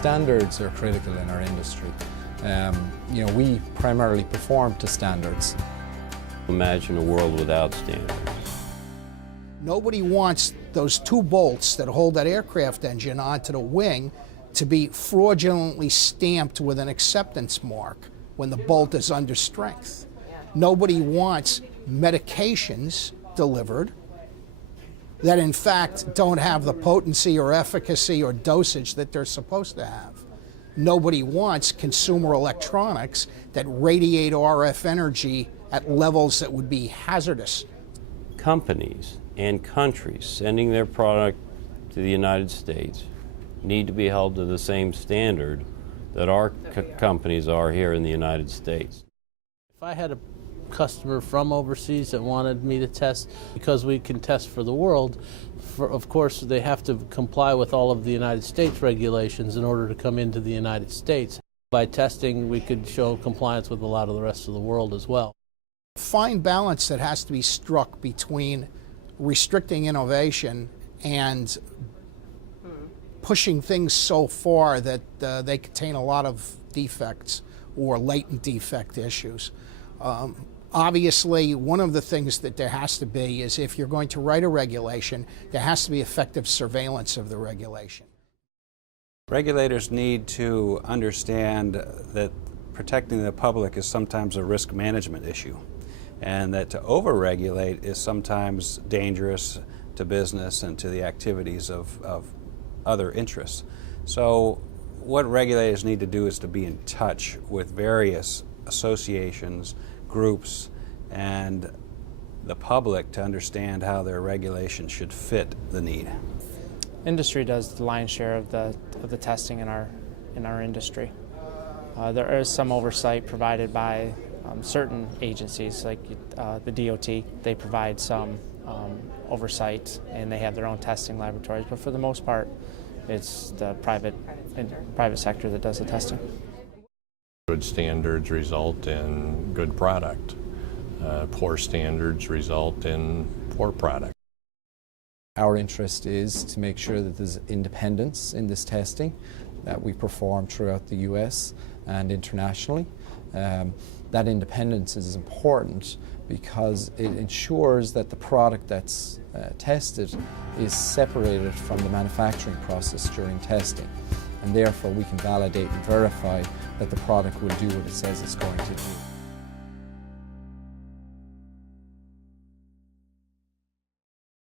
Standards are critical in our industry. We primarily perform to standards. Imagine a world without standards. Nobody wants those two bolts that hold that aircraft engine onto the wing to be fraudulently stamped with an acceptance mark when the bolt is under strength. Nobody wants medications delivered that in fact don't have the potency or efficacy or dosage that they're supposed to have. Nobody wants consumer electronics that radiate RF energy at levels that would be hazardous. Companies and countries sending their product to the United States need to be held to the same standard that our companies are here in the United States. If I had a customer from overseas that wanted me to test, because we can test for the world, of course they have to comply with all of the United States regulations in order to come into the United States. By testing, we could show compliance with a lot of the rest of the world as well. Fine balance that has to be struck between restricting innovation and pushing things so far that they contain a lot of defects or latent defect issues. Obviously, one of the things that there has to be is if you're going to write a regulation, there has to be effective surveillance of the regulation. Regulators need to understand that protecting the public is sometimes a risk management issue, and that to over-regulate is sometimes dangerous to business and to the activities of other interests. So what regulators need to do is to be in touch with various associations, groups, and the public to understand how their regulation should fit the need. Industry does the lion's share of the testing in our industry. There is some oversight provided by certain agencies, like the DOT. They provide some oversight, and they have their own testing laboratories. But for the most part, it's the private sector that does the testing. Good standards result in good product. Poor standards result in poor product. Our interest is to make sure that there's independence in this testing that we perform throughout the US and internationally. That independence is important because it ensures that the product that's tested is separated from the manufacturing process during testing, and therefore we can validate and verify that the product will do what it says it's going to do.